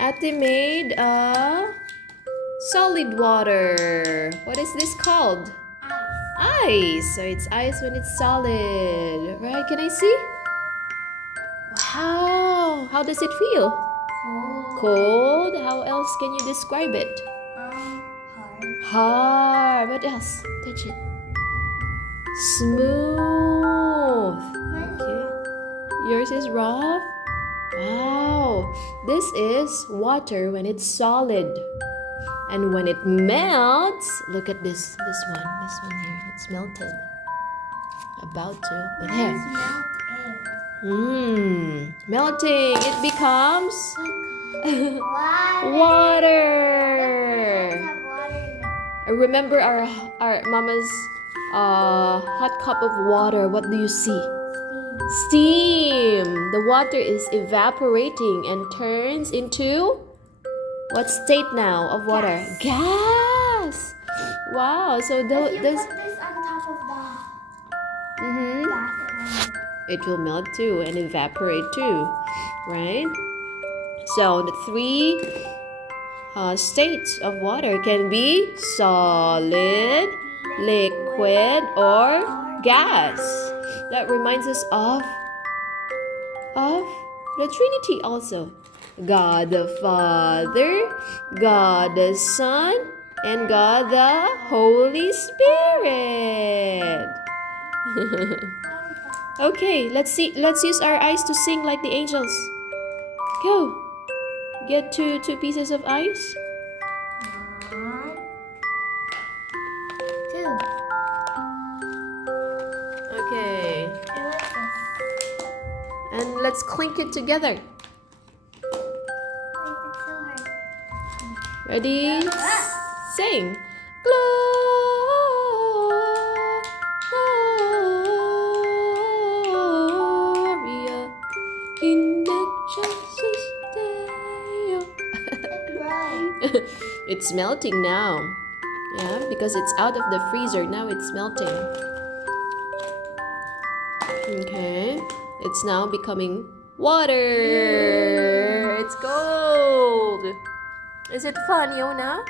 Ate made a solid water. What is this called? Ice. So it's ice when it's solid. Right? Can I see? Wow. How does it feel? Cold. How else can you describe it? Hard. Hard. What else? Touch it. Smooth. Okay. Yours is rough? Wow. This is water when it's solid. And when it melts, look at this one here. It's melted. About to. But here. Melting. It becomes water. Remember our mama's hot cup of water. What do you see? Steam. The water is evaporating and turns into what state now of water? Gas. Wow. So If you this. put this on top of the Mm-hmm. gas, It will melt too and evaporate too, right? So the three states of water can be solid, liquid, or gas. That reminds us of the Trinity also. God the Father, God the Son, and God the Holy Spirit. Okay, let's use our eyes to sing like the angels. Go. Get two pieces of ice. 1, 2. Okay. I like this. And let's clink it together. Wait, it's so hard. Ready? Sing. Gloria in excelsis Deo. It's melting now. Yeah, because it's out of the freezer. Now it's melting. Okay. It's now becoming water. It's cold. Is it fun, Yona?